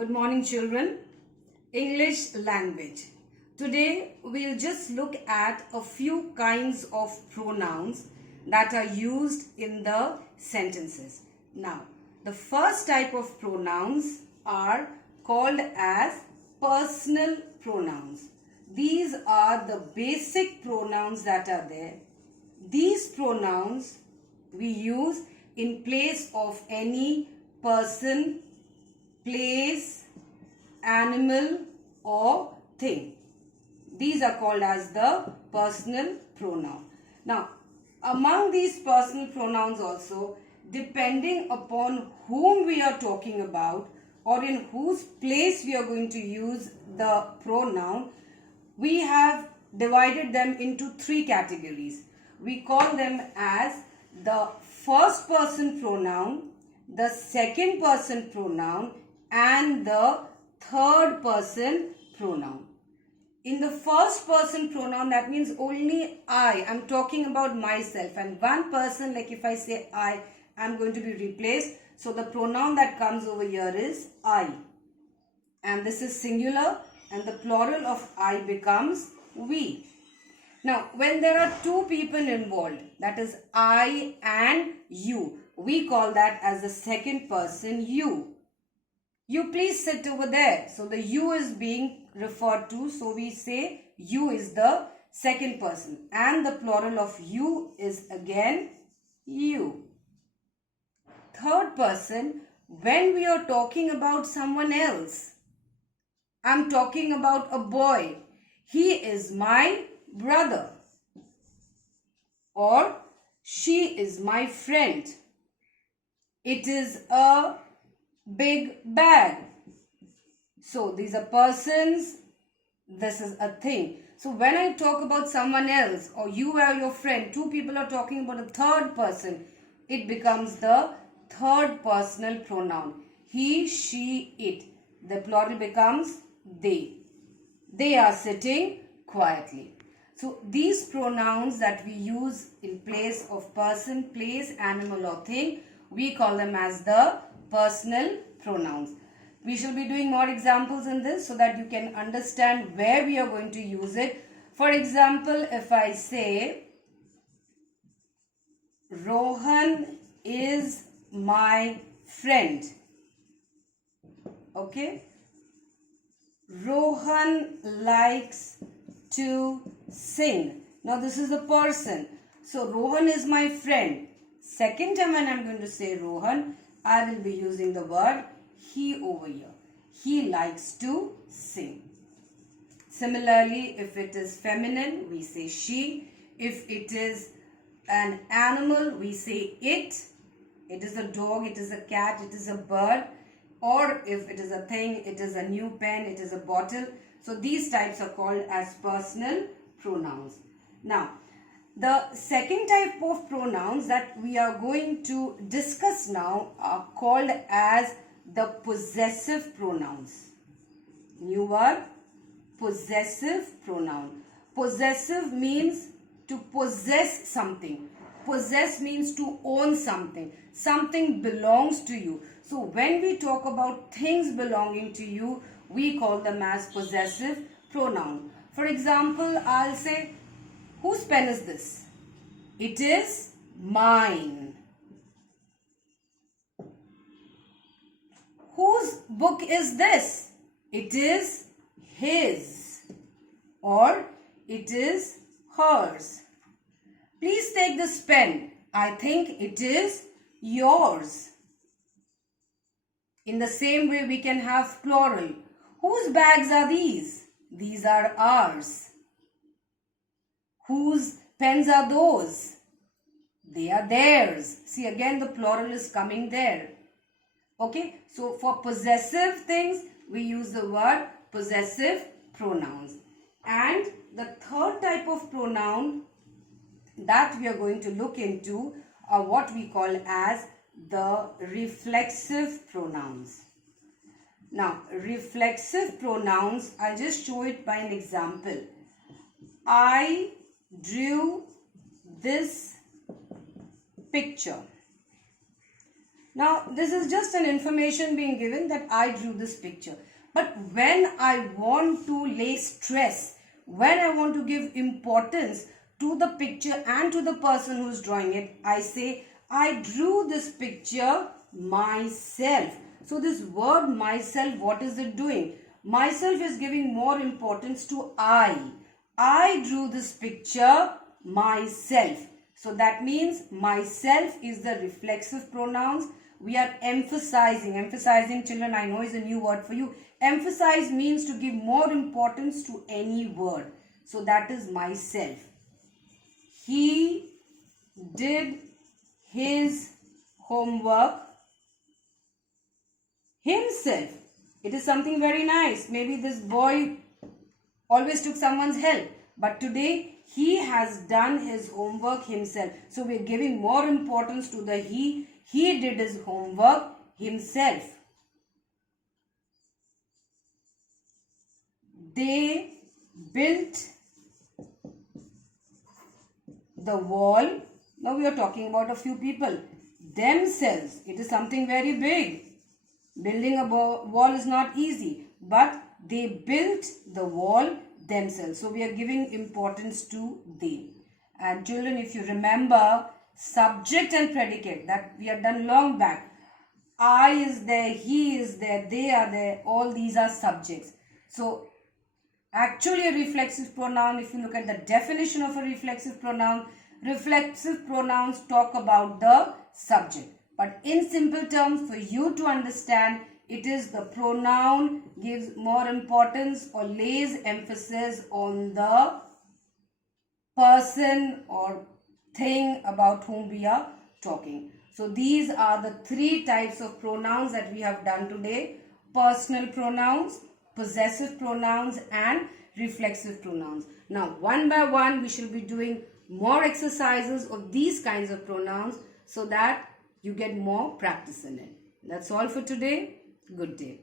Good morning, children. English language. Today we'll just look at a few kinds of pronouns that are used in the sentences. Now, the first type of pronouns are called as personal pronouns. These are the basic pronouns that are there. These pronouns we use in place of any person, place, animal or thing. These are called as the personal pronoun. Now, among these personal pronouns also, depending upon whom we are talking about or in whose place we are going to use the pronoun, we have divided them into three categories. We call them as the first person pronoun, the second person pronoun, and the third person pronoun. In the first person pronoun, that means only I am talking about myself, and one person, like if I say I am going to be replaced, so the pronoun that comes over here is I, and this is singular, and the plural of I becomes we. Now, when there are two people involved, that is I and you, we call that as the second person you. You please sit over there. So the you is being referred to. So we say you is the second person. And the plural of you is again you. Third person, when we are talking about someone else. I'm talking about a boy. He is my brother. Or she is my friend. It is a big bag. So these are persons, this is a thing. So when I talk about someone else or you or your friend, two people are talking about a third person, it becomes the third personal pronoun. He, she, it. The plural becomes they. They are sitting quietly. So these pronouns that we use in place of person, place, animal or thing, we call them as the personal pronouns. We shall be doing more examples in this so that you can understand where we are going to use it. For example, if I say, Rohan is my friend. Okay. Rohan likes to sing. Now this is a person. So Rohan is my friend. Second time when I'm going to say Rohan, I will be using the word he over here. He likes to sing. Similarly, if it is feminine, we say she. If it is an animal, we say it. It is a dog, it is a cat, it is a bird. Or if it is a thing, it is a new pen, it is a bottle. So these types are called as personal pronouns. Now, the second type of pronouns that we are going to discuss now are called as the possessive pronouns. New word, possessive pronoun. Possessive means to possess something. Possess means to own something. Something belongs to you. So when we talk about things belonging to you, we call them as possessive pronoun. For example, I'll say, whose pen is this? It is mine. Whose book is this? It is his. Or it is hers. Please take this pen. I think it is yours. In the same way, we can have plural. Whose bags are these? These are ours. Whose pens are those? They are theirs. See, again the plural is coming there. Okay, so for possessive things, we use the word possessive pronouns. And the third type of pronoun that we are going to look into are what we call as the reflexive pronouns. Now, reflexive pronouns, I'll just show it by an example. I drew this picture. Now, this is just an information being given that I drew this picture. But when I want to lay stress, when I want to give importance to the picture and to the person who is drawing it, I say, I drew this picture myself. So this word myself, what is it doing? Myself is giving more importance to I. I drew this picture myself. So that means myself is the reflexive pronouns. We are emphasizing children, I know is a new word for you. Emphasize means to give more importance to any word. So that is myself. He did his homework himself. It is something very nice. Maybe this boy always took someone's help, but today he has done his homework himself. So we are giving more importance to the he. He did his homework himself. They built the wall. Now we are talking about a few people. Themselves. It is something very big. Building a wall is not easy, but they built the wall themselves. So we are giving importance to they. And children, if you remember, subject and predicate that we have done long back. I is there, he is there, they are there. All these are subjects. So actually a reflexive pronoun, if you look at the definition of a reflexive pronoun, reflexive pronouns talk about the subject. But in simple terms, for you to understand, it is the pronoun gives more importance or lays emphasis on the person or thing about whom we are talking. So these are the three types of pronouns that we have done today. Personal pronouns, possessive pronouns and reflexive pronouns. Now one by one we shall be doing more exercises of these kinds of pronouns so that you get more practice in it. That's all for today. Good day.